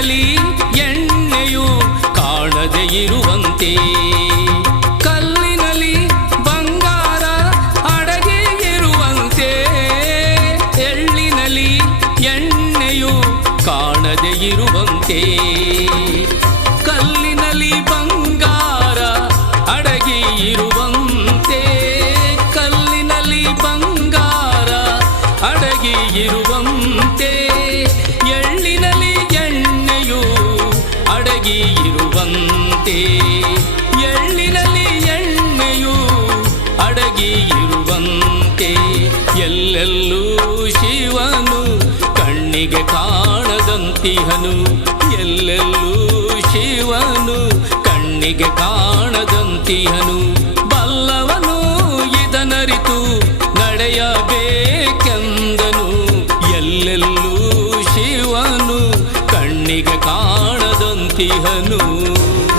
ಕಲಿ ಎಣ್ಣೆಯು ಕಾಣದೆ ಇರುವಂತೆ ಕಲ್ಲಿನಲ್ಲಿ ಬಂಗಾರ ಅಡಗಿ ಇರುವಂತೆ ಎಳ್ಳಿನಲ್ಲಿ ಎಣ್ಣೆಯು ಕಾಣದೆ ಇರುವಂತೆ ಕಲ್ಲಿನಲ್ಲಿ ಬಂಗಾರ ಅಡಗಿ ಇರುವಂತೆ ಕಲ್ಲಿನಲ್ಲಿ ಬಂಗಾರ ಅಡಗಿ ಇರುವಂತೆ ಅಡಗಿ ಇರುವಂತೆ ಎಳ್ಳಿನಲ್ಲಿ ಎಣ್ಣೆಯು ಅಡಗಿ ಇರುವಂತೆ ಎಲ್ಲೆಲ್ಲೂ ಶಿವನು ಕಣ್ಣಿಗೆ ಕಾಣದಂತಿಹನು ಎಲ್ಲೆಲ್ಲೂ ಶಿವನು ಕಣ್ಣಿಗೆ ಕಾಣದಂತಿಹನು ಬಲ್ಲವನು ಇದನರಿತು ನಡೆಯಬೇಕೆಂದನು ಎಲ್ಲೆಲ್ಲೂ ಶಿವನು ಕಣ್ಣಿಗೆ ಕಾಣದಂತಿಹನು